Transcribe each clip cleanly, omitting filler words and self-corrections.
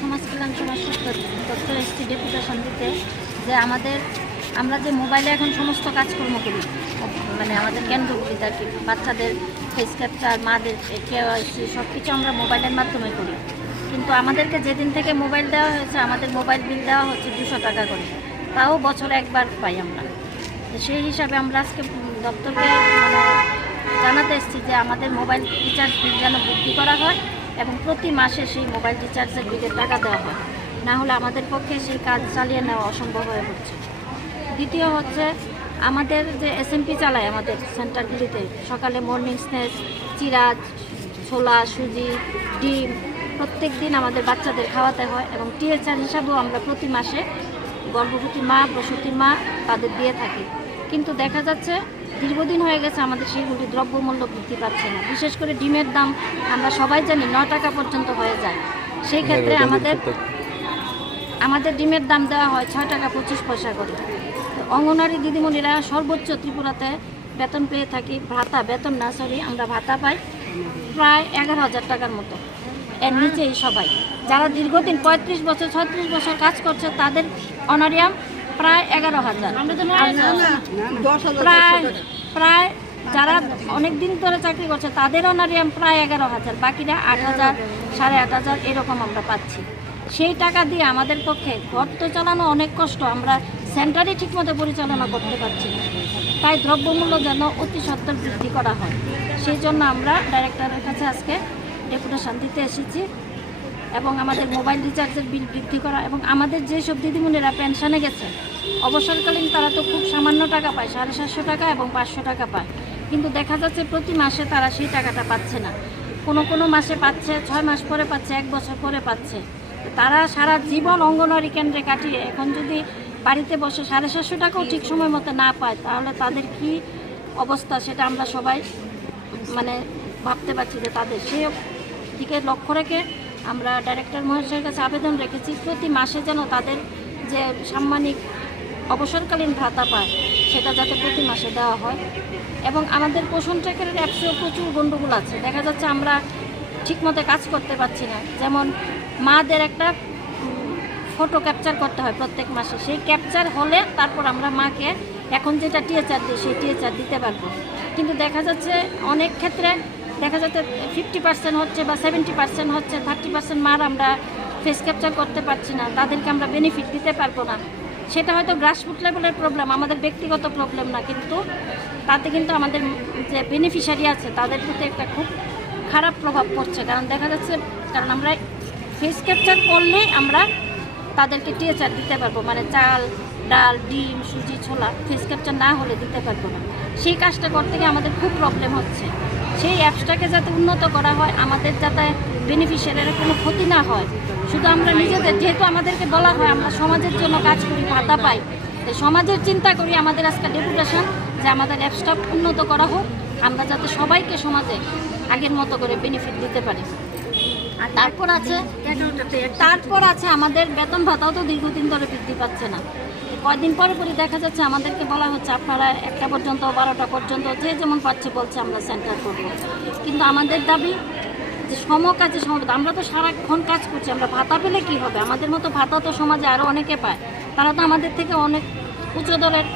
সমাজ কল্যাণ সমাজ দপ্তর এসেছি ডেপুটেশন দিতে যে আমরা যে মোবাইলে এখন সমস্ত কাজকর্ম করি, মানে আমাদের কেন্দ্রগুলিতে আর কি, বাচ্চাদের ফেস ক্যাপচার, মাদের কেওয়াইসি সব কিছু আমরা মোবাইলের মাধ্যমে করি। কিন্তু আমাদেরকে যেদিন থেকে মোবাইল দেওয়া হয়েছে, আমাদের মোবাইল বিল দেওয়া হচ্ছে 200 টাকা করে, তাও বছরে একবার পাই আমরা। সেই হিসাবে আমরা আজকে দপ্তরকে জানাতে এসেছি যে আমাদের মোবাইল রিচার্জ বিল যেন বৃদ্ধি করা হয় এবং প্রতি মাসে সেই মোবাইল রিচার্জের বিলের টাকা দেওয়া হয়, না হলে আমাদের পক্ষে সেই কাজ চালিয়ে নেওয়া অসম্ভব হয়ে পড়ছে। দ্বিতীয় হচ্ছে, আমাদের যে এসএমপি চালায় আমাদের সেন্টারগুলিতে, সকালে মর্নিং স্ন্যাক্স, চিরা, ছোলা, সুজি, ডিম প্রত্যেক দিন আমাদের বাচ্চাদের খাওয়াতে হয় এবং টিএচআর হিসাবেও আমরা প্রতি মাসে গর্ভবতী মা, প্রসূতির মা তাদের দিয়ে থাকি। কিন্তু দেখা যাচ্ছে দীর্ঘদিন হয়ে গেছে আমাদের সেইগুলি দ্রব্যমূল্য বৃদ্ধি পাচ্ছে না। বিশেষ করে ডিমের দাম আমরা সবাই জানি 9 টাকা পর্যন্ত হয়ে যায়। সেই ক্ষেত্রে আমাদের ডিমের দাম দেওয়া হয় 6 টাকা 25 পয়সা করে। অঙ্গনওয়াড়ি দিদিমণিরা সর্বোচ্চ ত্রিপুরাতে বেতন পেয়ে থাকি, বেতন না সরি, আমরা ভাতা পাই প্রায় 11,000 টাকার মতো। এর নিচেই সবাই যারা দীর্ঘদিন 35 বছর 36 বছর কাজ করছে তাদের অনারিয়াম প্রায় 11,000। প্রায় যারা অনেক দিন ধরে চাকরি করছে তাদের অনারিয়াম প্রায় 11,000, বাকিরা 8,000, 8,500 এরকম আমরা পাচ্ছি। সেই টাকা দিয়ে আমাদের পক্ষে ঘর তো চালানো অনেক কষ্ট, আমরা সেন্টারই ঠিকমতো পরিচালনা করতে পারছি না। তাই দ্রব্যমূল্য যেন অতি সত্বর বৃদ্ধি করা হয়, সেই জন্য আমরা ডাইরেক্টরের কাছে আজকে ডেপুটেশন দিতে এসেছি এবং আমাদের মোবাইল রিচার্জের বিল বৃদ্ধি করা এবং আমাদের যেসব দিদিমণিরা পেনশনে গেছে অবসরকালীন, তারা তো খুব সামান্য টাকা পায়, 750 টাকা এবং 500 টাকা পায়, কিন্তু দেখা যাচ্ছে প্রতি মাসে তারা সেই টাকাটা পাচ্ছে না। কোনো মাসে পাচ্ছে 6 মাস পরে পাচ্ছে, 1 বছর পরে পাচ্ছে। তারা সারা জীবন অঙ্গনওয়াড়ি কেন্দ্রে কাটিয়ে এখন যদি বাড়িতে বসে 750 টাকাও ঠিক সময় মতো না পায়, তাহলে তাদের কি অবস্থা সেটা আমরা সবাই ভাবতে পারছি। যে তাদের সেই দিকে লক্ষ্য রেখে আমরা ডাইরেক্টর মহাশয়ের কাছে আবেদন রেখেছি প্রতি মাসে যেন তাদের যে সাম্মানিক অবসরকালীন ভাতা পায় সেটা যাতে প্রতি মাসে দেওয়া হয়। এবং আমাদের পোষণ ট্র্যাকারের অ্যাপসেও প্রচুর গণ্ডগোল আছে, দেখা যাচ্ছে আমরা ঠিকমতো কাজ করতে পারছি না। যেমন মাদের একটা ফটো ক্যাপচার করতে হয় প্রত্যেক মাসে, সেই ক্যাপচার হলে তারপর আমরা মাকে এখন যেটা টিএচআর দিই সেই টিএচআর দিতে পারবো। কিন্তু দেখা যাচ্ছে অনেক ক্ষেত্রে দেখা যাচ্ছে 50% হচ্ছে বা 70% হচ্ছে, 30% মার আমরা ফেস ক্যাপচার করতে পারছি না, তাদেরকে আমরা বেনিফিট দিতে পারবো না। সেটা হয়তো গ্রাসরুট লেভেলের প্রবলেম, আমাদের ব্যক্তিগত প্রবলেম না, কিন্তু তাতে কিন্তু আমাদের যে বেনিফিশিয়ারি আছে তাদের প্রতি একটা খুব খারাপ প্রভাব পড়ছে। কারণ দেখা যাচ্ছে আমরা ফেস ক্যাপচার করলেই আমরা তাদেরকে টিএচআর দিতে পারবো, মানে চাল, ডাল, ডিম, সুজি, ছোলা ফেস ক্যাপচার না হলে দিতে পারবো না। সেই কাজটা করতে গিয়ে আমাদের খুব প্রবলেম হচ্ছে। সেই অ্যাপসটাকে যাতে উন্নত করা হয়, আমাদের যাতে বেনিফিশিয়ারির কোনো ক্ষতি না হয়, শুধু আমরা নিজেদের, যেহেতু আমাদেরকে বলা হয় আমরা সমাজের জন্য কাজ করি, ভাতা পাই, তাই সমাজের চিন্তা করি আমাদের আজকে ডেপুটেশন যে আমাদের অ্যাপসটা উন্নত করা হোক, আমরা যাতে সবাইকে সমাজে আগের মতো করে বেনিফিট দিতে পারি। আর তারপর আছে আমাদের বেতন ভাতাও তো দীর্ঘদিন ধরে বৃদ্ধি পাচ্ছে না। কয়দিন পরে দেখা যাচ্ছে আমাদেরকে বলা হচ্ছে আপনারা 1টা পর্যন্ত 12টা পর্যন্ত যে যেমন পাচ্ছে বলছে আমরা সেন্টার করবো, কিন্তু আমাদের দাবি যে সমকাজে আমরা তো সারাক্ষণ কাজ করছি, আমরা ভাতা পেলে কি হবে? আমাদের মতো ভাতা তো সমাজে আরও অনেকে পায়, তারা তো আমাদের থেকে অনেক উচ্চ দরের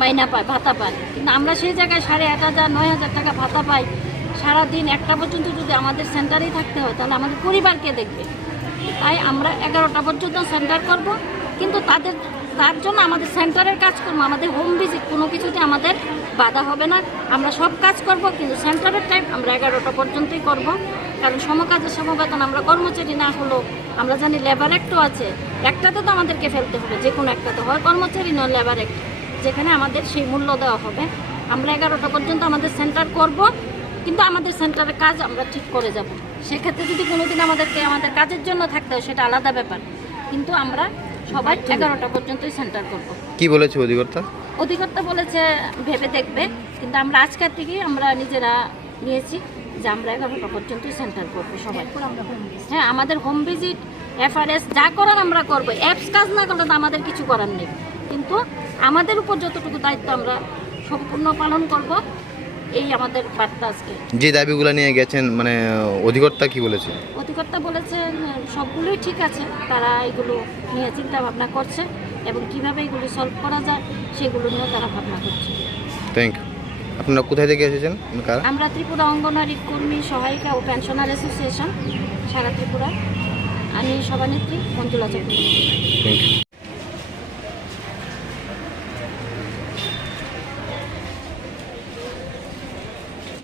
মাইনা পায়, ভাতা পায়, কিন্তু আমরা সেই জায়গায় 8,500, 9,000 টাকা ভাতা পাই। সারাদিন 1টা পর্যন্ত যদি আমাদের সেন্টারেই থাকতে হয় তাহলে আমাদের পরিবারকে দেখবে। তাই আমরা 11টা পর্যন্ত সেন্টার করব, কিন্তু তার জন্য আমাদের সেন্টারের কাজ করবো, আমাদের হোম ভিজিট কোনো কিছুতে আমাদের বাধা হবে না, আমরা সব কাজ করব, কিন্তু সেন্টারের টাইম আমরা 11টা পর্যন্তই করব। কারণ সমকাজের সমবেতন আমরা কর্মচারী না হলেও আমরা জানি লেবার অ্যাক্টও আছে, একটাতে তো আমাদেরকে ফেলতে হবে, যে কোনো একটাতে, হয় কর্মচারী নয় লেবার অ্যাক্ট, যেখানে আমাদের সেই মূল্য দেওয়া হবে। আমরা 11টা পর্যন্ত আমাদের সেন্টার করব, কিন্তু আমাদের সেন্টারের কাজ আমরা ঠিক করে যাব। সেক্ষেত্রে যদি কোনোদিন আমাদের কাজের জন্য থাকতে হয় সেটা আলাদা ব্যাপার, কিন্তু আমরা সবাই 11টা পর্যন্তই সেন্টার করব। কি বলেছে অধিকর্তা বলেছে ভেবে দেখবে, কিন্তু আমরা আজকের থেকেই আমরা নিজেরা নিয়েছি যে আমরা 11টা পর্যন্তই সেন্টার করবো সবাই। হ্যাঁ, আমাদের হোম ভিজিট, এফআরএস যা করার আমরা করবো, অ্যাপস কাজ না করলে তো আমাদের কিছু করার নেই, কিন্তু আমাদের উপর যতটুকু দায়িত্ব আমরা সম্পূর্ণ পালন করব এই আমাদের বার্তা আজকে। যে দাবিগুলো নিয়ে গেছেন মানে অধিকর্তা কি বলেছে? অধিকর্তা বলেছে সবগুলোই ঠিক আছে, তারা এগুলো নিয়ে চিন্তা ভাবনা করছে এবং কিভাবে এগুলো সলভ করা যায় সেগুলো নিয়েও তারা ভাবনা করছে। Thank you. আপনারা কোথায় থেকে এসেছেন? কারা? আমরা ত্রিপুরা অঙ্গনওয়াড়ি কর্মী সহায়িকা ও পেনশনার অ্যাসোসিয়েশন সারা ত্রিপুরা। আমি সভানেত্রী মঞ্জুলা চক্রবর্তী। Thank you.